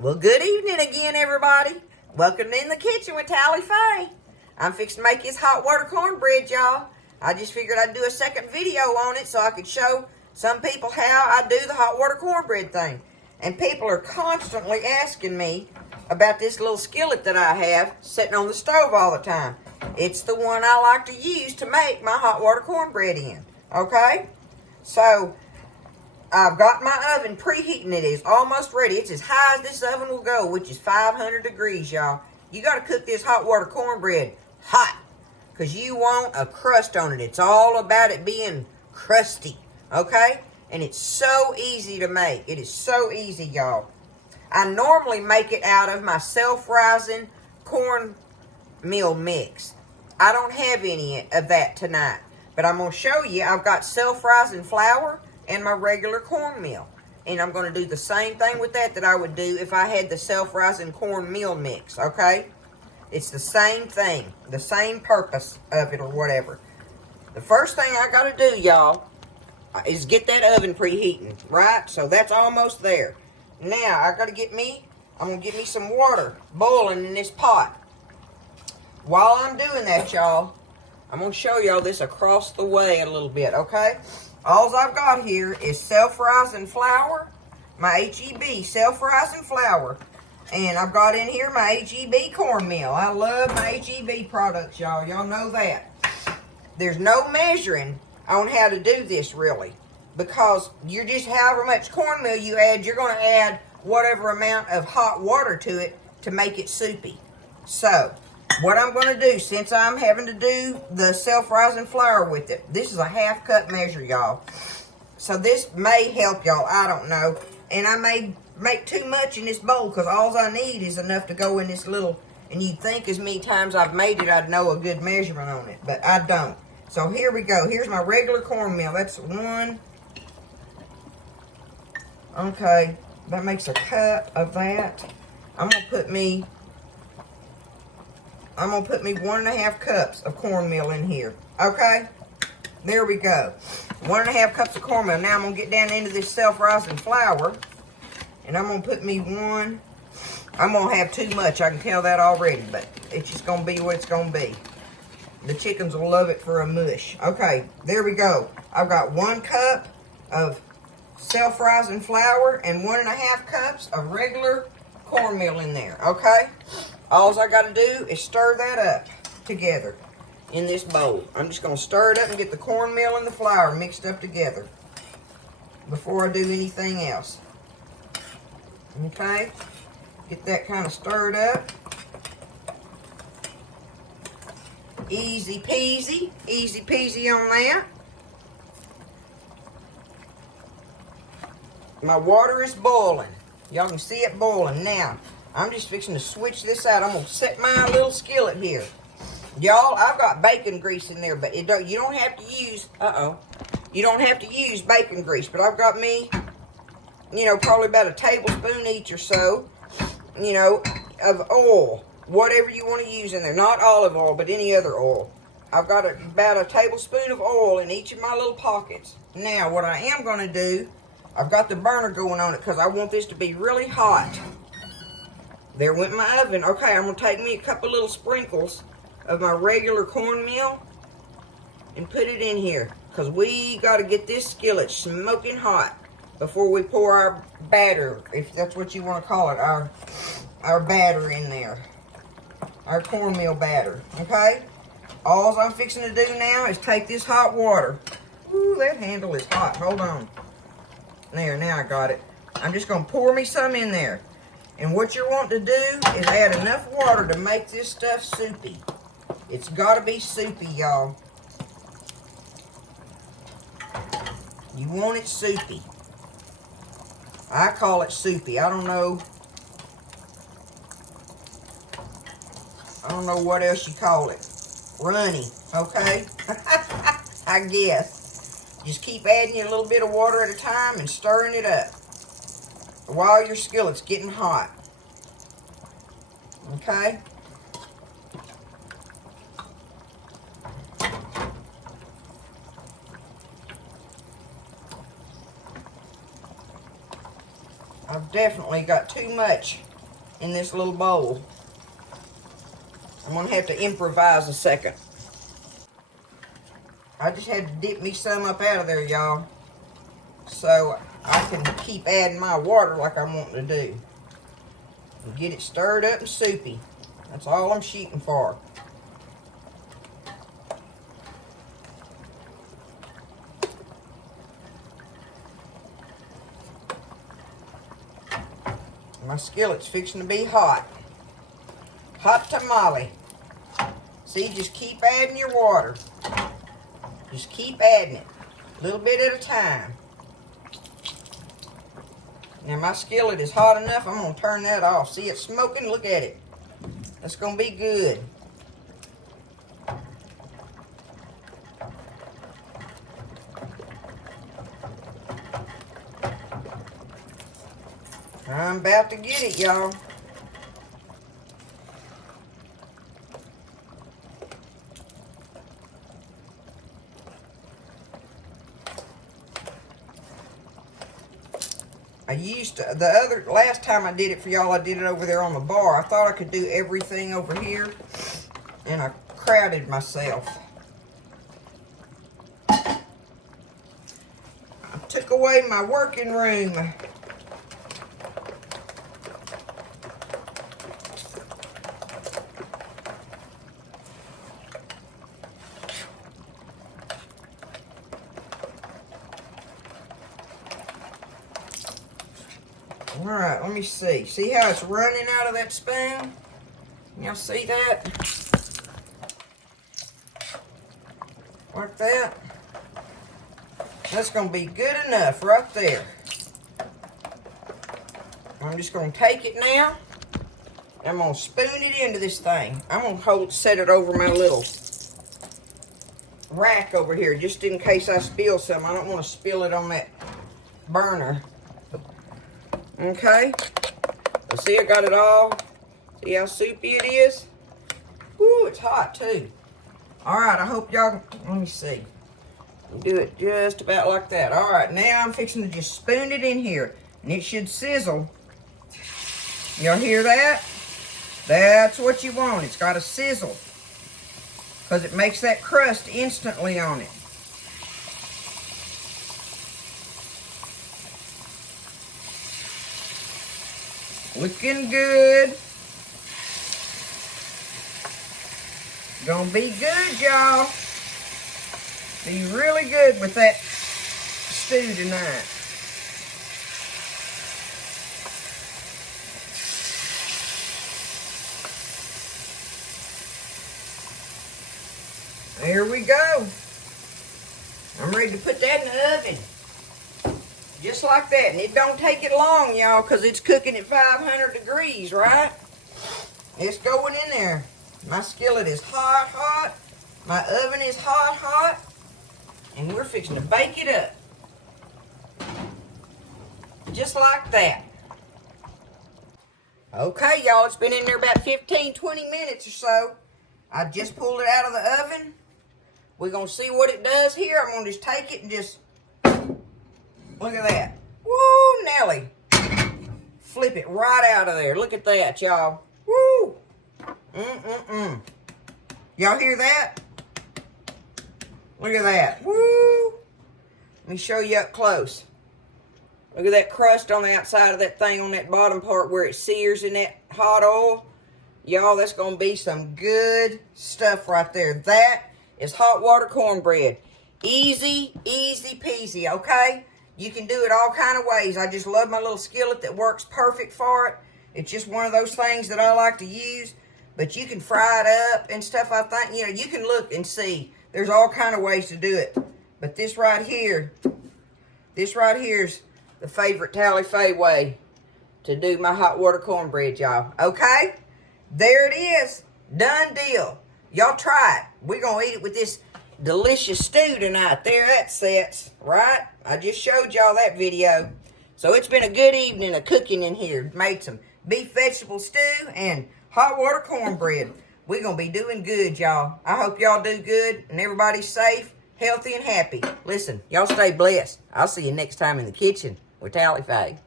Well, good evening again, everybody. Welcome in the kitchen with Tally Faye. I'm fixing to make this hot water cornbread, y'all. I just figured I'd do a second video on it so I could show some people how I do the hot water cornbread thing. And people are constantly asking me about this little skillet that I have sitting on the stove all the time. It's the one I like to use to make my hot water cornbread in, okay? So, I've got my oven preheating. It is almost ready. It's as high as this oven will go, which is 500 degrees, y'all. You got to cook this hot water cornbread hot because you want a crust on it. It's all about it being crusty, okay? And it's so easy to make. It is so easy, y'all. I normally make it out of my self-rising cornmeal mix. I don't have any of that tonight, but I'm going to show you. I've got self-rising flour and my regular cornmeal. And I'm going to do the same thing with that I would do if I had the self-rising cornmeal mix, okay? It's the same thing, the same purpose of it or whatever. The first thing I got to do, y'all, is get that oven preheating, right? So that's almost there. Now, I'm going to get me some water boiling in this pot. While I'm doing that, y'all, I'm going to show y'all this across the way a little bit, okay? All I've got here is self-rising flour, my HEB self-rising flour, and I've got in here my HEB cornmeal. I love my HEB products, y'all. Y'all know that. There's no measuring on how to do this, really, because you're just however much cornmeal you add, you're going to add whatever amount of hot water to it to make it soupy. So, what I'm going to do, since I'm having to do the self-rising flour with it, this is a half cup measure, y'all. So this may help y'all, I don't know. And I may make too much in this bowl because all I need is enough to go in this little, and you'd think as many times I've made it, I'd know a good measurement on it, but I don't. So here we go. Here's my regular cornmeal. That's one. Okay, that makes a cup of that. I'm going to put me 1.5 cups of cornmeal in here. Okay? There we go. 1.5 cups of cornmeal. Now I'm going to get down into this self-rising flour. And I'm going to put me one. I'm going to have too much. I can tell that already. But it's just going to be what it's going to be. The chickens will love it for a mush. Okay. There we go. I've got 1 cup of self-rising flour and 1.5 cups of regular cornmeal in there. Okay? All I got to do is stir that up together in this bowl. I'm just going to stir it up and get the cornmeal and the flour mixed up together before I do anything else. Okay? Get that kind of stirred up. Easy peasy on that. My water is boiling. Y'all can see it boiling now. I'm just fixing to switch this out. I'm going to set my little skillet here. Y'all, I've got bacon grease in there, but you don't have to use, you don't have to use bacon grease, but I've got me, probably about a tablespoon each or so, of oil, whatever you want to use in there. Not olive oil, but any other oil. I've got about a tablespoon of oil in each of my little pockets. Now, what I am going to do, I've got the burner going on it because I want this to be really hot. There went my oven. Okay, I'm going to take me a couple little sprinkles of my regular cornmeal and put it in here because we got to get this skillet smoking hot before we pour our batter, if that's what you want to call it, our batter in there, our cornmeal batter, okay? All I'm fixing to do now is take this hot water. Ooh, that handle is hot. Hold on. There, now I got it. I'm just going to pour me some in there. And what you're wanting to do is add enough water to make this stuff soupy. It's got to be soupy, y'all. You want it soupy. I call it soupy. I don't know what else you call it. Runny, okay? I guess. Just keep adding a little bit of water at a time and stirring it up while your skillet's getting hot. Okay? I've definitely got too much in this little bowl. I'm gonna have to improvise a second. I just had to dip me some up out of there, y'all, so I can keep adding my water like I'm wanting to do. And get it stirred up and soupy. That's all I'm shooting for. My skillet's fixing to be hot. Hot tamale. See, just keep adding your water. Just keep adding it. A little bit at a time. Now my skillet is hot enough, I'm going to turn that off. See, it's smoking? Look at it. That's going to be good. I'm about to get it, y'all. Last time I did it for y'all, I did it over there on the bar. I thought I could do everything over here, and I crowded myself. I took away my working room. Alright, let me see. See how it's running out of that spoon? Y'all see that? Like that. That's going to be good enough right there. I'm just going to take it now. I'm going to spoon it into this thing. I'm going to set it over my little rack over here just in case I spill some. I don't want to spill it on that burner. Okay, so see, I got it all. See how soupy it is? Woo, it's hot too. All right, I hope y'all, let me see. Do it just about like that. All right, now I'm fixing to just spoon it in here, and it should sizzle. Y'all hear that? That's what you want. It's got to sizzle, because it makes that crust instantly on it. Looking good. Gonna be good, y'all. Be really good with that stew tonight. There we go. I'm ready to put that in the oven. Just like that. And it don't take it long, y'all, because it's cooking at 500 degrees, right? It's going in there. My skillet is hot, hot. My oven is hot, hot. And we're fixing to bake it up. Just like that. Okay, y'all, it's been in there about 15, 20 minutes or so. I just pulled it out of the oven. We're going to see what it does here. I'm going to just take it and just... Look at that. Woo, Nelly. Flip it right out of there. Look at that, y'all. Woo. Y'all hear that? Look at that. Woo. Let me show you up close. Look at that crust on the outside of that thing on that bottom part where it sears in that hot oil. Y'all, that's going to be some good stuff right there. That is hot water cornbread. Easy, easy peasy, okay? You can do it all kind of ways. I just love my little skillet that works perfect for it. It's just one of those things that I like to use. But you can fry it up and stuff. I think, you know, you can look and see. There's all kind of ways to do it. But this right here is the favorite Tally Faye way to do my hot water cornbread, y'all. Okay? There it is. Done deal. Y'all try it. We're going to eat it with this delicious stew tonight. There that sets, right? I just showed y'all that video. So it's been a good evening of cooking in here. Made some beef vegetable stew and hot water cornbread. We're going to be doing good, y'all. I hope y'all do good and everybody's safe, healthy, and happy. Listen, y'all stay blessed. I'll see you next time in the kitchen with Tally Faye.